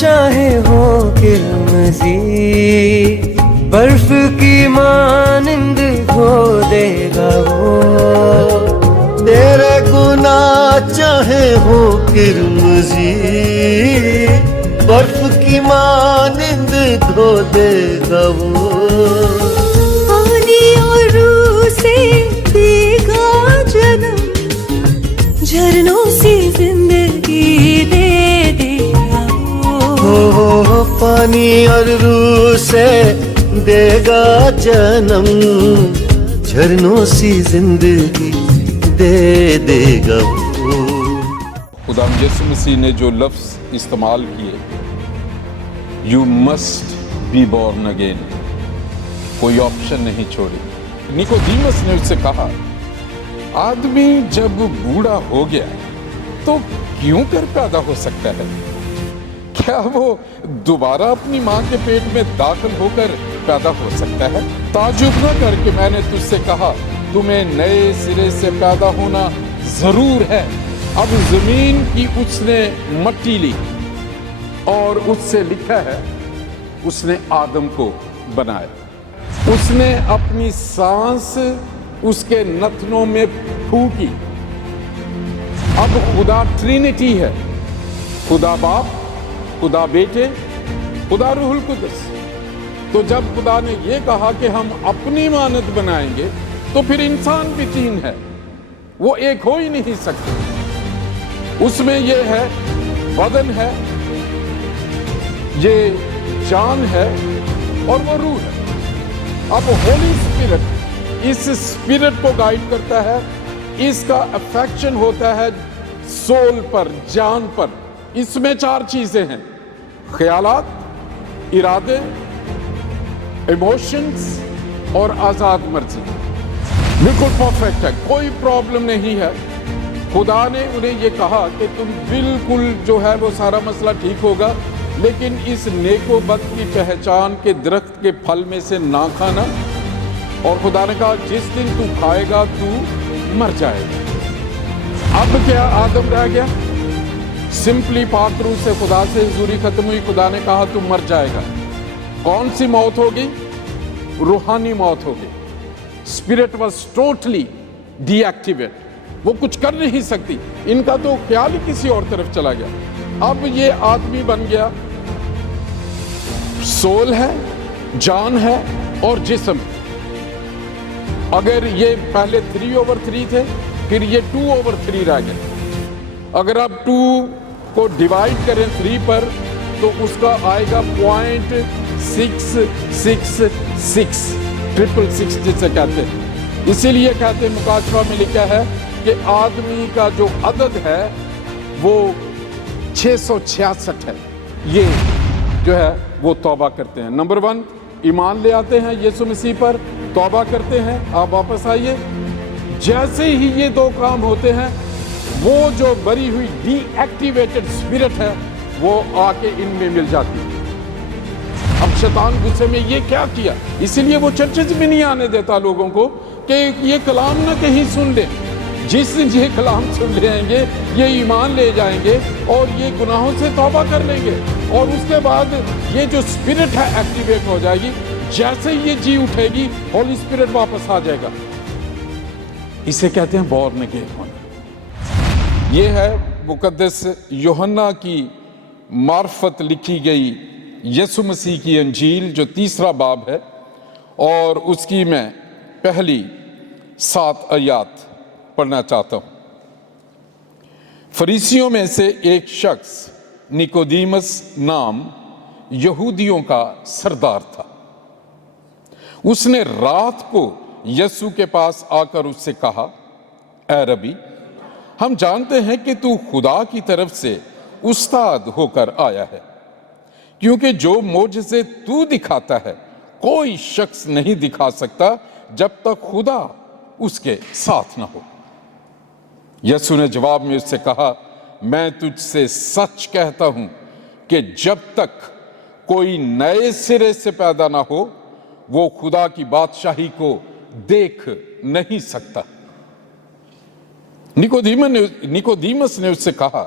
چاہے ہو کرمزی، برف کی مانند دھو دے گا وہ، تیرے گناہ چاہے ہو کرمزی، برف کی مانند دھو دے گا وہ، پانی اور روح سے دے گا جنم، جھرنوں سے زندگی دے دے گا وہ، پانی اور روح سے دے گا جنم، جھرنوں سی زندگی دے دے گا وہ۔ خدا یسوع مسیح نے جو لفظ استعمال کیے، you must be born again, کوئی آپشن نہیں چھوڑی۔ نیکودیمس نے اس سے کہا، آدمی جب بوڑھا ہو گیا تو کیوں کر پیدا ہو سکتا ہے؟ کیا وہ دوبارہ اپنی ماں کے پیٹ میں داخل ہو کر پیدا ہو سکتا ہے؟ تعجب نہ کر کے میں نے تجھ سے کہا، تمہیں نئے سرے سے پیدا ہونا ضرور ہے۔ اب زمین کی اس نے مٹی لی اور اس سے لکھا ہے، اس نے آدم کو بنایا، اس نے اپنی سانس اس کے نتنوں میں پھونکی۔ اب خدا ٹرینٹی ہے، خدا باپ، خدا بیٹے، خدا روح القدس۔ تو جب خدا نے یہ کہا کہ ہم اپنی مانند بنائیں گے تو پھر انسان بھی تین ہے، وہ ایک ہو ہی نہیں سکتے۔ اس میں یہ ہے، بدن ہے، یہ جان ہے اور وہ روح ہے۔ اب ہولی اسپرٹ اس اسپرٹ کو گائیڈ کرتا ہے، اس کا افیکشن ہوتا ہے سول پر، جان پر۔ اس میں چار چیزیں ہیں، خیالات، ارادے، ایموشنز اور آزاد مرضی۔ بالکل پرفیکٹ ہے، کوئی پرابلم نہیں ہے۔ خدا نے انہیں یہ کہا کہ تم بالکل جو ہے وہ سارا مسئلہ ٹھیک ہوگا، لیکن اس نیک و بد کی پہچان کے درخت کے پھل میں سے نہ کھانا۔ اور خدا نے کہا جس دن تو کھائے گا تو مر جائے گا۔ اب کیا آدم رہ گیا؟ سمپلی پاک روح سے خدا سے حضوری ختم ہوئی، خدا نے کہا تو مر جائے گا۔ کون سی موت ہوگی؟ روحانی موت ہوگی۔ Spirit was totally D activate, وہ کچھ کر نہیں سکتی، ان کا تو خیال ہی کسی اور طرف چلا گیا۔ اب یہ آدمی بن گیا، سول ہے، جان ہے اور جسم۔ اگر یہ پہلے 3/3 تھے، پھر یہ 2/3 رہ گئے۔ اگر آپ 2 کو ڈیوائیڈ کریں 3 پر تو اس کا آئے گا 0.666، 666 جسے کہتے ہیں۔ اسی لیے کہتے ہیں، مکاشفہ میں لکھا ہے کہ آدمی کا جو عدد ہے وہ 666 ہے۔ یہ جو ہے وہ توبہ کرتے ہیں۔ نمبر 1، ایمان لے آتے ہیں یسوع مسیح پر، توبہ کرتے ہیں، آپ واپس آئیے۔ جیسے ہی یہ 2 کام ہوتے ہیں، وہ جو بری ہوئی ڈی ایکٹیویٹڈ اسپرٹ ہے وہ آ کے ان میں مل جاتی ہے۔ اب شیطان غصے میں یہ کیا کیا، اسی لیے وہ چرچز بھی نہیں آنے دیتا لوگوں کو کہ یہ کلام نہ کہیں سن لیں۔ جس دن یہ کلام سن لیں گے، یہ ایمان لے جائیں گے اور یہ گناہوں سے توبہ کر لیں گے، اور اس کے بعد یہ جو اسپرٹ ہے ایکٹیویٹ ہو جائے گی۔ جیسے یہ جی اٹھے گی، ہولی اسپرٹ واپس آ جائے گا۔ اسے کہتے ہیں بورن اگین ہونا۔ یہ ہے مقدس یوحنا کی معرفت لکھی گئی یسوع مسیح کی انجیل، جو 3 باب ہے، اور اس کی میں پہلی 7 آیات پڑھنا چاہتا ہوں۔ فریسیوں میں سے ایک شخص نیکودیمس نام یہودیوں کا سردار تھا۔ اس نے رات کو یسوع کے پاس آ کر اس سے کہا، اے ربی، ہم جانتے ہیں کہ تو خدا کی طرف سے استاد ہو کر آیا ہے، کیونکہ جو معجزے تو دکھاتا ہے کوئی شخص نہیں دکھا سکتا جب تک خدا اس کے ساتھ نہ ہو۔ یسوع نے جواب میں اس سے کہا، میں تجھ سے سچ کہتا ہوں کہ جب تک کوئی نئے سرے سے پیدا نہ ہو وہ خدا کی بادشاہی کو دیکھ نہیں سکتا۔ نیکودیمس نے اس سے کہا،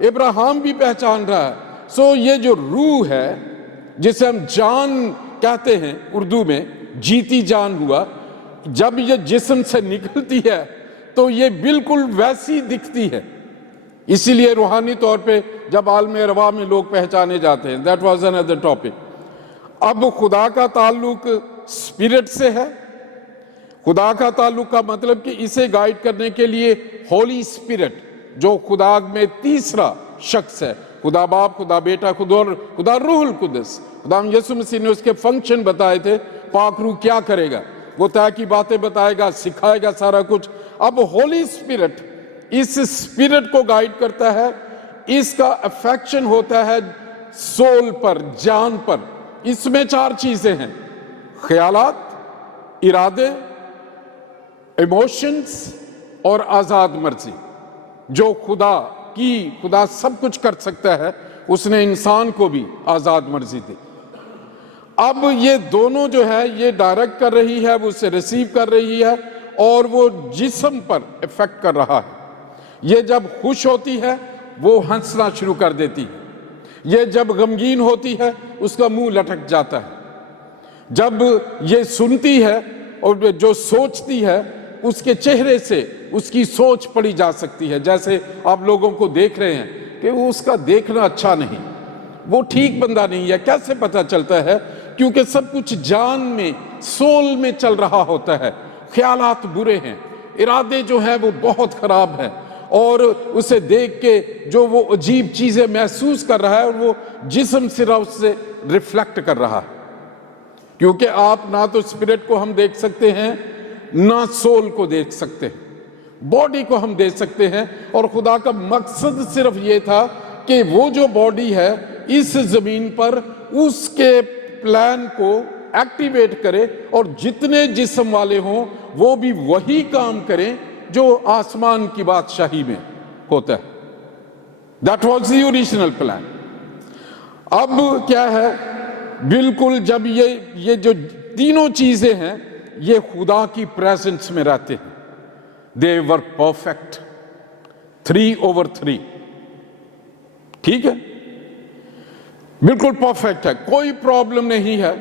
ابراہیم بھی پہچان رہا ہے. سو یہ جو روح ہے جسے ہم جان کہتے ہیں اردو میں، جیتی جان ہوا، جب یہ جسم سے نکلتی ہے تو یہ بالکل ویسی دکھتی ہے. اسی لیے روحانی طور پہ جب عالم ارواح میں لوگ پہچانے جاتے ہیں. That was another topic. اب خدا کا تعلق اسپرٹ سے ہے. خدا کا تعلق کا مطلب کہ اسے گائیڈ کرنے کے لیے ہولی اسپرٹ جو خدا میں تیسرا شخص ہے، خدا باپ، خدا بیٹا، خدا روح القدس. خدا یسوع مسیح نے اس کے فنکشن بتائے تھے. پاک روح کیا کرے گا؟ وہ طے کی باتیں بتائے گا، سکھائے گا سارا کچھ. اب ہولی اسپرٹ اس اسپرٹ کو گائیڈ کرتا ہے. اس کا افیکشن ہوتا ہے سول پر، جان پر. اس میں 4 چیزیں ہیں: خیالات، ارادے، ایموشنز اور آزاد مرضی. جو خدا سب کچھ کر سکتا ہے، اس نے انسان کو بھی آزاد مرضی دی. اب یہ دونوں جو ہے یہ ڈائریکٹ کر رہی ہے، وہ اسے ریسیو کر رہی ہے اور وہ جسم پر افیکٹ کر رہا ہے. یہ جب خوش ہوتی ہے وہ ہنسنا شروع کر دیتی ہے. یہ جب غمگین ہوتی ہے اس کا منہ لٹک جاتا ہے. جب یہ سنتی ہے اور جو سوچتی ہے اس کے چہرے سے اس کی سوچ پڑی جا سکتی ہے. جیسے آپ لوگوں کو دیکھ رہے ہیں کہ اس کا دیکھنا اچھا نہیں، وہ ٹھیک بندہ نہیں ہے. کیسے پتہ چلتا ہے؟ کیونکہ سب کچھ جان میں، سول میں چل رہا ہوتا ہے. خیالات برے ہیں، ارادے جو ہیں وہ بہت خراب ہیں، اور اسے دیکھ کے جو وہ عجیب چیزیں محسوس کر رہا ہے اور وہ جسم صرف اس سے ریفلیکٹ کر رہا ہے. کیونکہ آپ نہ تو اسپرٹ کو ہم دیکھ سکتے ہیں، نہ سول کو دیکھ سکتے ہیں. باڈی کو ہم دیکھ سکتے ہیں، اور خدا کا مقصد صرف یہ تھا کہ وہ جو باڈی ہے اس زمین پر اس کے پلان کو ایکٹیویٹ کرے، اور جتنے جسم والے ہوں وہ بھی وہی کام کریں جو آسمان کی بادشاہی میں ہوتا ہے. That was the original plan. اب کیا ہے؟ بالکل جب یہ جو تینوں چیزیں ہیں یہ خدا کی پریزنس میں رہتے ہیں. They were perfect. 3/3. ٹھیک ہے؟ بالکل پرفیکٹ ہے، کوئی پرابلم نہیں ہے.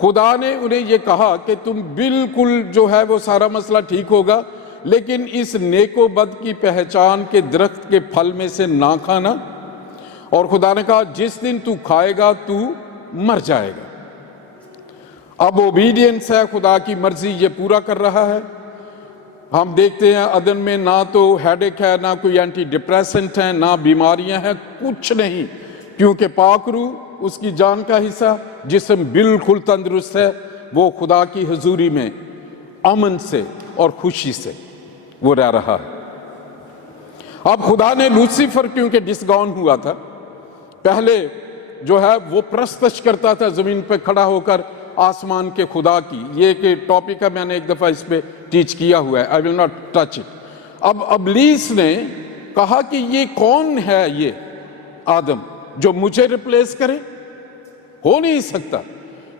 خدا نے انہیں یہ کہا کہ تم بالکل جو ہے وہ سارا مسئلہ ٹھیک ہوگا، لیکن اس نیک و بد کی پہچان کے درخت کے پھل میں سے نہ کھانا. اور خدا نے کہا جس دن تو کھائے گا تو مر جائے گا. اب اوبیڈینس ہے، خدا کی مرضی یہ پورا کر رہا ہے. ہم دیکھتے ہیں عدن میں نہ تو ہیڈیک ہے، نہ کوئی اینٹی ڈپریسنٹ ہے، نہ بیماریاں ہیں، کچھ نہیں. کیونکہ پاک روح اس کی جان کا حصہ، جسم بالکل تندرست ہے. وہ خدا کی حضوری میں امن سے اور خوشی سے وہ رہ رہا ہے. اب خدا نے لوسیفر کیونکہ ڈسگاؤن ہوا تھا، پہلے جو ہے وہ پرستش کرتا تھا زمین پہ کھڑا ہو کر آسمان کے خدا کی. یہ ایک ٹاپک ہے، میں نے ایک دفعہ اس پہ ٹیچ کیا ہوا ہے. I will not touch it. اب ابلیس نے کہا کہ یہ کون ہے یہ آدم جو مجھے ریپلیس کرے؟ ہو نہیں سکتا.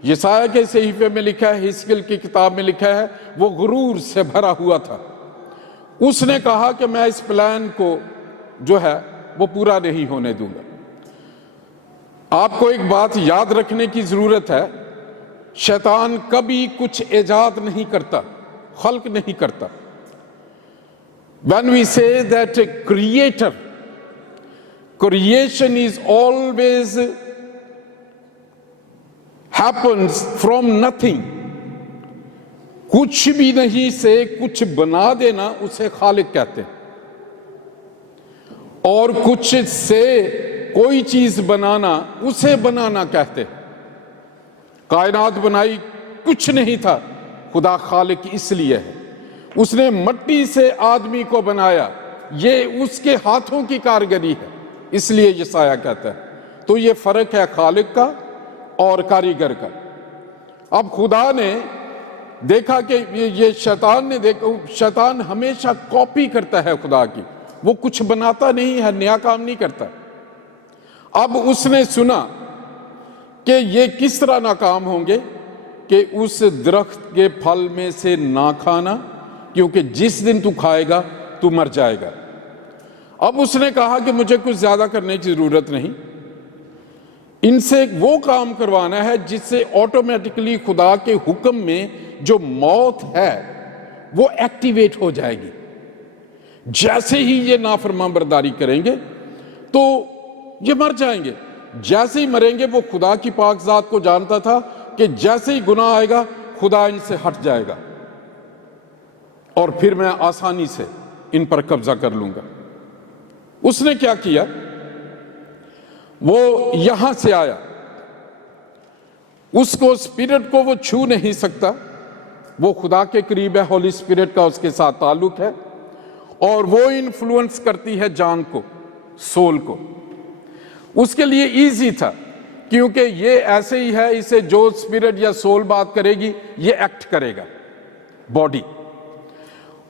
یسایہ کے صحیفے میں لکھا ہے، حزقیل کی کتاب میں لکھا ہے، وہ غرور سے بھرا ہوا تھا. اس نے کہا کہ میں اس پلان کو جو ہے وہ پورا نہیں ہونے دوں گا. آپ کو ایک بات یاد رکھنے کی ضرورت ہے، شیطان کبھی کچھ ایجاد نہیں کرتا، خلق نہیں کرتا. When we say that a creation is always happens from nothing. کچھ بھی نہیں سے کچھ بنا دینا اسے خالق کہتے ہیں، اور کچھ سے کوئی چیز بنانا اسے بنانا کہتے ہیں. کائنات بنائی کچھ نہیں تھا، خدا خالق اس لیے ہے. اس نے مٹی سے آدمی کو بنایا، یہ اس کے ہاتھوں کی کارگری ہے، اس لیے یسایہ کہتا ہے. تو یہ فرق ہے خالق کا اور کاریگر کا. اب خدا نے دیکھا کہ یہ شیطان نے دیکھا، شیطان ہمیشہ کاپی کرتا ہے خدا کی، وہ کچھ بناتا نہیں ہے، نیا کام نہیں کرتا. اب اس نے سنا کہ یہ کس طرح ناکام ہوں گے، کہ اس درخت کے پھل میں سے نہ کھانا، کیونکہ جس دن تو کھائے گا تو مر جائے گا. اب اس نے کہا کہ مجھے کچھ زیادہ کرنے کی ضرورت نہیں، ان سے وہ کام کروانا ہے جس سے آٹومیٹکلی خدا کے حکم میں جو موت ہے وہ ایکٹیویٹ ہو جائے گی۔ جیسے ہی یہ نافرمان برداری کریں گے تو یہ مر جائیں گے، جیسے ہی مریں گے۔ وہ خدا کی پاک ذات کو جانتا تھا کہ جیسے ہی گناہ آئے گا خدا ان سے ہٹ جائے گا اور پھر میں آسانی سے ان پر قبضہ کر لوں گا۔ اس نے کیا کیا؟ وہ یہاں سے آیا، اس کو اسپرٹ کو وہ چھو نہیں سکتا، وہ خدا کے قریب ہے، ہولی اسپرٹ کا اس کے ساتھ تعلق ہے، اور وہ انفلوئنس کرتی ہے جان کو، سول کو۔ اس کے لیے ایزی تھا کیونکہ یہ ایسے ہی ہے، اسے جو اسپرٹ یا سول بات کرے گی یہ ایکٹ کرے گا، باڈی۔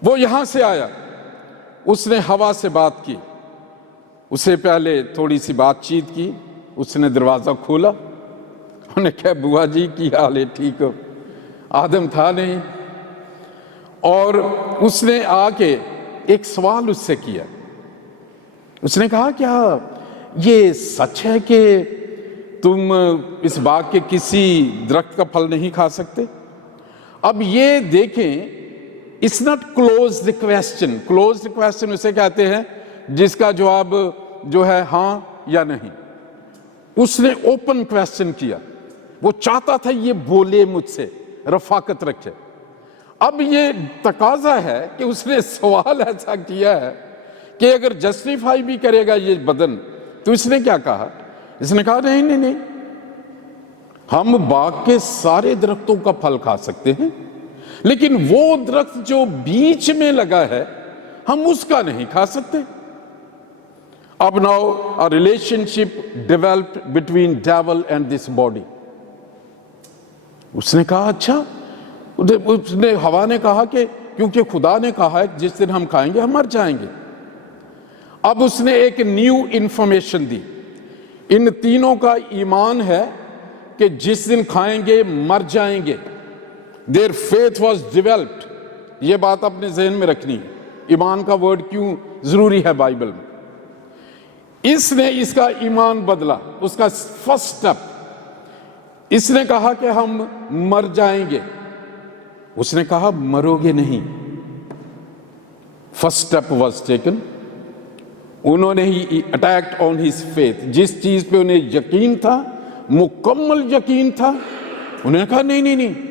وہ یہاں سے آیا، اس نے ہوا سے بات کی، اسے پہلے تھوڑی سی بات چیت کی، اس نے دروازہ کھولا، انہوں نے کہا بوا جی کی حال ہے، ٹھیک ہو؟ آدم تھا نہیں، اور اس نے آ کے ایک سوال اس سے کیا۔ اس نے کہا کیا یہ سچ ہے کہ تم اس باغ کے کسی درخت کا پھل نہیں کھا سکتے؟ اب یہ دیکھیں، it's not closed question۔ closed question اسے کہتے ہیں جس کا جواب جو ہے ہاں یا نہیں۔ اس نے اوپن کویسچن کیا، وہ چاہتا تھا یہ بولے مجھ سے، رفاقت رکھے۔ اب یہ تقاضا ہے کہ اس نے سوال ایسا کیا ہے کہ اگر جسٹیفائی بھی کرے گا یہ بدن، تو اس نے کیا کہا؟ اس نے کہا نہیں نہیں نہیں، ہم باغ کے سارے درختوں کا پھل کھا سکتے ہیں، لیکن وہ درخت جو بیچ میں لگا ہے ہم اس کا نہیں کھا سکتے۔ اب now a relationship developed between devil and this body۔ اس نے کہا اچھا، اس نے ہوا نے کہا کہ کیونکہ خدا نے کہا ہے جس دن ہم کھائیں گے ہم مر جائیں گے۔ اب اس نے ایک نیو انفارمیشن دی، ان تینوں کا ایمان ہے کہ جس دن کھائیں گے مر جائیں گے۔ Their faith was developed۔ یہ بات اپنے ذہن میں رکھنی ہے، ایمان کا ورڈ کیوں ضروری ہے بائبل میں۔ اس نے اس کا ایمان بدلا، اس کا فرسٹ سٹیپ، اس نے کہا کہ ہم مر جائیں گے، اس نے کہا مرو گے نہیں۔ First step was taken. انہوں نے ہی اٹیکٹ آن ہز فیتھ، جس چیز پہ انہیں یقین تھا، مکمل یقین تھا، انہوں نے کہا نہیں نہیں نہیں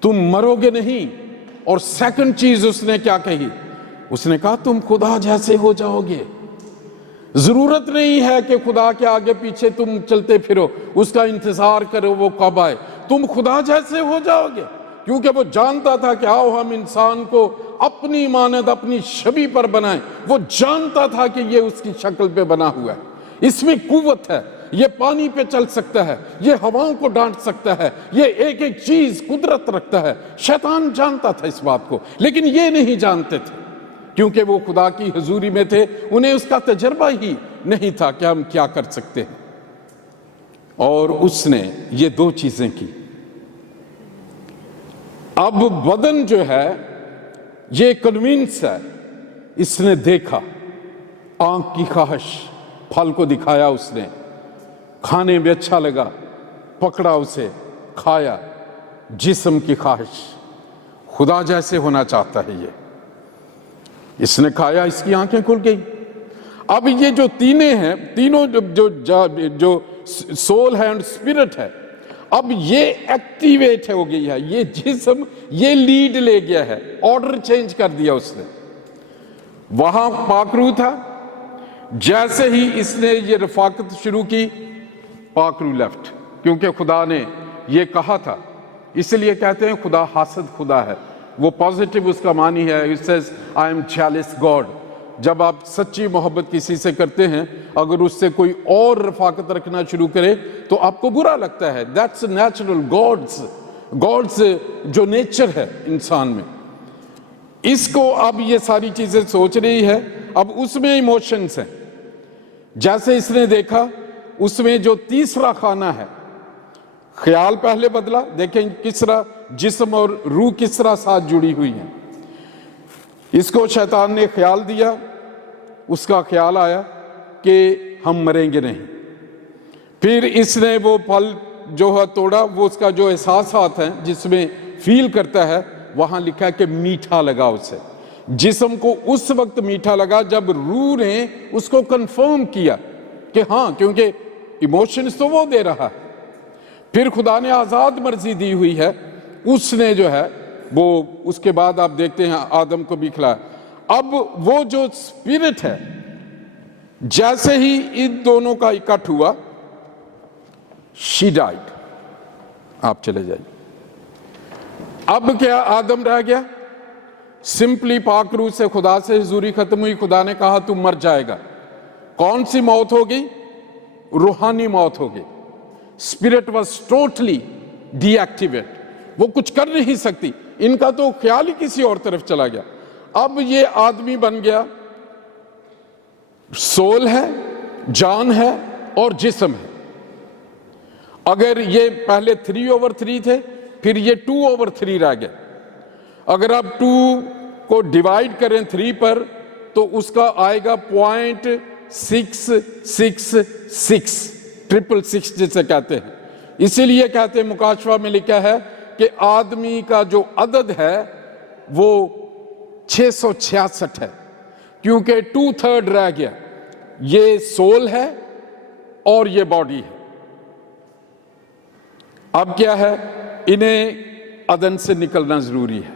تم مرو گے نہیں۔ اور سیکنڈ چیز اس نے کیا کہی؟ اس نے کہا تم خدا جیسے ہو جاؤ گے۔ ضرورت نہیں ہے کہ خدا کے آگے پیچھے تم چلتے پھرو، اس کا انتظار کرو وہ کب آئے، تم خدا جیسے ہو جاؤ گے۔ کیونکہ وہ جانتا تھا کہ آؤ ہم انسان کو اپنی مانند اپنی شبیہ پر بنائیں۔ وہ جانتا تھا کہ یہ اس کی شکل پہ بنا ہوا ہے، اس میں قوت ہے، یہ پانی پہ چل سکتا ہے، یہ ہواؤں کو ڈانٹ سکتا ہے، یہ ایک ایک چیز قدرت رکھتا ہے۔ شیطان جانتا تھا اس بات کو، لیکن یہ نہیں جانتے تھے کیونکہ وہ خدا کی حضوری میں تھے، انہیں اس کا تجربہ ہی نہیں تھا کہ ہم کیا کر سکتے ہیں۔ اور اس نے یہ دو چیزیں کی۔ اب بدن جو ہے یہ کنوینس ہے، اس نے دیکھا، آنکھ کی خواہش، پھل کو دکھایا، اس نے کھانے میں اچھا لگا، پکڑا اسے، کھایا۔ جسم کی خواہش، خدا جیسے ہونا چاہتا ہے یہ، اس نے کھایا، اس کی آنکھیں کھل گئی۔ اب یہ جو تینیں ہیں، تینوں جو سول ہے اور اسپرٹ ہے، اب یہ ایکٹیویٹ ہو گئی ہے، یہ جسم یہ لیڈ لے گیا ہے، آرڈر چینج کر دیا اس نے۔ وہاں پاکرو تھا، جیسے ہی اس نے یہ رفاقت شروع کی، پاکرو لیفٹ، کیونکہ خدا نے یہ کہا تھا۔ اس لیے کہتے ہیں خدا حاسد خدا ہے، وہ پازیٹیو اس کا معنی ہے، it says I am jealous God۔ جب آپ سچی محبت کسی سے کرتے ہیں، اگر اس سے کوئی اور رفاقت رکھنا شروع کرے تو آپ کو برا لگتا ہے۔ that's natural، God's جو نیچر ہے انسان میں۔ اس کو اب یہ ساری چیزیں سوچ رہی ہے، اب اس میں ایموشنز ہیں۔ جیسے اس نے دیکھا، اس میں جو تیسرا خانہ ہے، خیال پہلے بدلا، دیکھیں کس طرح جسم اور روح کس طرح ساتھ جڑی ہوئی ہیں۔ اس کو شیطان نے خیال دیا، اس کا خیال آیا کہ ہم مریں گے نہیں. پھر اس نے وہ پھل جو ہے توڑا, وہ اس کا جو احساسات ہیں جس میں فیل کرتا ہے, وہاں لکھا ہے کہ میٹھا لگا اسے. جسم کو اس وقت میٹھا لگا جب روح نے اس کو کنفرم کیا کہ ہاں, کیونکہ ایموشنز تو وہ دے رہا ہے. پھر خدا نے آزاد مرضی دی ہوئی ہے, اس نے جو ہے وہ اس کے بعد آپ دیکھتے ہیں آدم کو بھی کھلایا. اب وہ جو اسپرٹ ہے, جیسے ہی ان دونوں کا اکٹھ ہوا, شی ڈائڈ. آپ چلے جائیے. اب کیا آدم رہ گیا؟ سمپلی پاک روح سے خدا سے حضوری ختم ہوئی. خدا نے کہا تو مر جائے گا. کون سی موت ہوگی؟ روحانی موت ہوگی. Spirit was totally D activate, وہ کچھ کر نہیں سکتی. ان کا تو خیال ہی کسی اور طرف چلا گیا. اب یہ آدمی بن گیا, سول ہے, جان ہے اور جسم ہے. اگر یہ پہلے 3/3 تھے, پھر یہ 2/3 رہ گئے. اگر آپ 2 کو ڈیوائیڈ کریں 3 پر تو اس کا آئے گا 0.666, 666 جسے کہتے ہیں. اسی لیے کہتے ہیں, مکاشفہ میں لکھا ہے کہ آدمی کا جو عدد ہے وہ 666 ہے, کیونکہ 2/3 رہ گیا. یہ سول ہے اور یہ باڈی ہے. اب کیا ہے, انہیں عدن سے نکلنا ضروری ہے.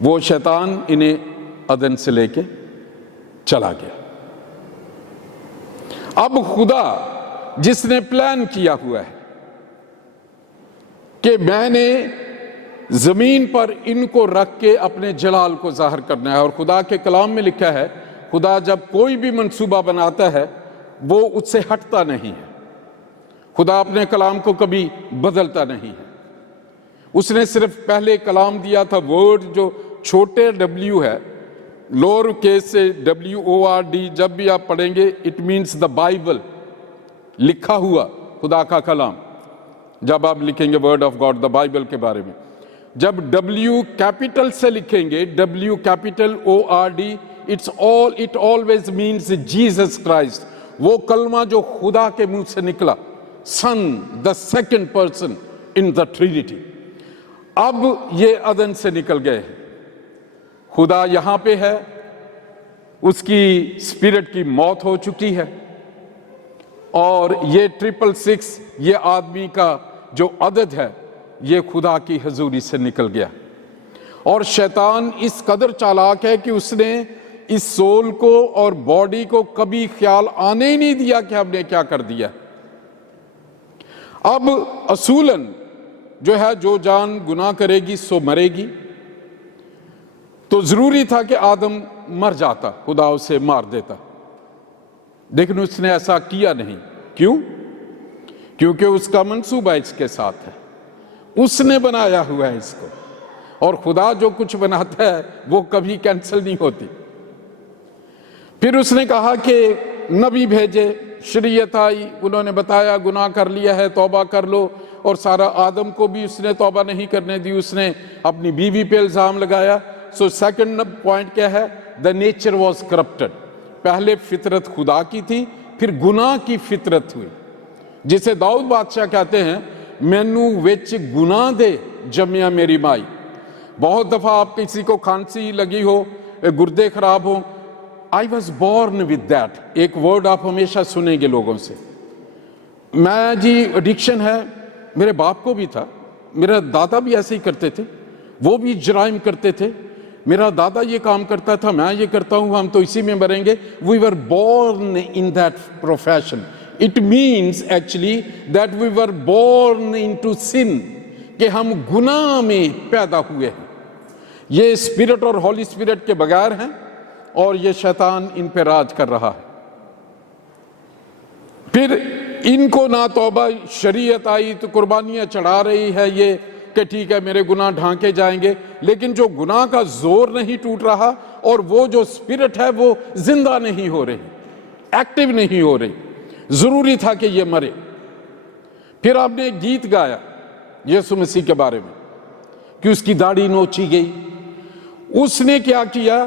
وہ شیطان انہیں عدن سے لے کے چلا گیا. اب خدا جس نے پلان کیا ہوا ہے کہ میں نے زمین پر ان کو رکھ کے اپنے جلال کو ظاہر کرنا ہے, اور خدا کے کلام میں لکھا ہے خدا جب کوئی بھی منصوبہ بناتا ہے وہ اس سے ہٹتا نہیں ہے. خدا اپنے کلام کو کبھی بدلتا نہیں ہے. اس نے صرف پہلے کلام دیا تھا, ورڈ جو چھوٹے W ہے, لوور کیس سے WORD, جب بھی آپ پڑھیں گے اٹ مینس دا بائبل, لکھا ہوا خدا کا کلام. جب آپ لکھیں گے word of God, the Bible کے بارے میں, جب W کیپٹل سے لکھیں گے, WORD, it always means Jesus Christ. وہ کلمہ جو خدا کے منہ سے نکلا, Son, the second person in the Trinity. اب یہ عدن سے نکل گئے. خدا یہاں پہ ہے, اس کی اسپرٹ کی موت ہو چکی ہے, اور یہ 666, یہ آدمی کا جو عدد ہے, یہ خدا کی حضوری سے نکل گیا. اور شیطان اس قدر چالاک ہے کہ اس نے اس سول کو اور باڈی کو کبھی خیال آنے ہی نہیں دیا کہ ہم نے کیا کر دیا. اب اصولاً جو ہے, جو جان گناہ کرے گی سو مرے گی. تو ضروری تھا کہ آدم مر جاتا, خدا اسے مار دیتا, لیکن اس نے ایسا کیا نہیں. کیوں؟ کیونکہ اس کا منصوبہ اس کے ساتھ ہے, اس نے بنایا ہوا ہے اس کو, اور خدا جو کچھ بناتا ہے وہ کبھی کینسل نہیں ہوتی. پھر اس نے کہا کہ نبی بھیجے, شریعت آئی, انہوں نے بتایا گناہ کر لیا ہے, توبہ کر لو. اور سارا آدم کو بھی اس نے توبہ نہیں کرنے دی, اس نے اپنی بیوی پہ الزام لگایا. سو سیکنڈ پوائنٹ کیا ہے, دا نیچر واز کرپٹڈ. پہلے فطرت خدا کی تھی, پھر گناہ کی فطرت ہوئی, جسے داؤد بادشاہ کہتے ہیں, مینو وچ گناہ دے جمیا میری مائی. بہت دفعہ آپ کسی کو کھانسی لگی ہو, گردے خراب ہوں, I was born with that. ایک ورڈ آپ ہمیشہ سنیں گے لوگوں سے, میں جی ایڈکشن ہے, میرے باپ کو بھی تھا, میرا دادا بھی ایسے ہی کرتے تھے, وہ بھی جرائم کرتے تھے, میرا دادا یہ کام کرتا تھا, میں یہ کرتا ہوں, ہم تو اسی میں مریں گے. We were born in that profession. It means actually that we were born into sin, کہ ہم گناہ میں پیدا ہوئے ہیں. یہ اسپرٹ اور ہولی اسپرٹ کے بغیر ہیں, اور یہ شیطان ان پہ راج کر رہا ہے. پھر ان کو نہ توبہ, شریعت آئی تو قربانیاں چڑھا رہی ہے یہ کہ ٹھیک ہے میرے گناہ ڈھانکے جائیں گے, لیکن جو گناہ کا زور نہیں ٹوٹ رہا, اور وہ جو اسپرٹ ہے وہ زندہ نہیں ہو رہی, ایکٹیو نہیں ہو رہی. ضروری تھا کہ یہ مرے. پھر آپ نے ایک گیت گایا یسوع مسیح کے بارے میں کہ اس کی داڑھی نوچی گئی. اس نے کیا کیا,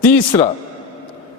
3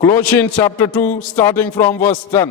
Colossians chapter 2 starting from verse 10,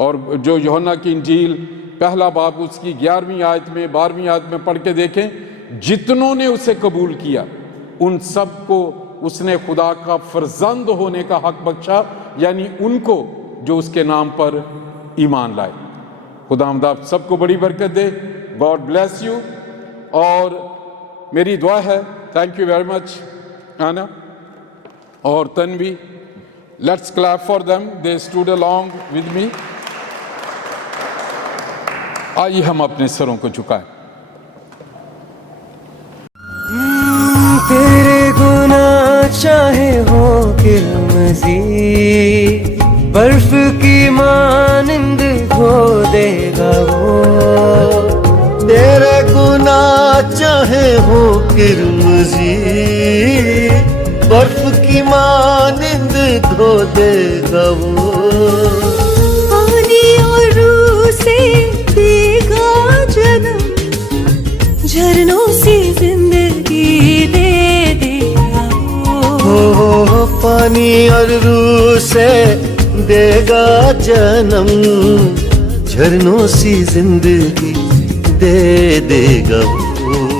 اور جو یوحنا کی انجیل پہلا باب اس کی 11ویں آیت میں 12ویں آیت میں پڑھ کے دیکھیں، جتنوں نے اسے قبول کیا ان سب کو اس نے خدا کا فرزند ہونے کا حق بخشا، یعنی ان کو جو اس کے نام پر ایمان لائے۔ خداوند آپ سب کو بڑی برکت دے۔ God bless you. اور میری دعا ہے، thank you very much Anna اور Tanvi, let's clap for them, they stood along with me۔ آئیے ہم اپنے سروں کو جھکائیں۔ تیرے گناہ چاہے ہو کرمزی، برف کی مانند دھو دے گا وہ۔ تیرے گناہ چاہے ہو کرمزی، برف کی مانند دھو دے گا وہ۔ پانی اور روح سے دے گا جنم، جھرنوں سی زندگی دے دے گا وہ۔ پانی اور روح سے دے گا جنم، جھرنوں سی زندگی دے دے گا وہ۔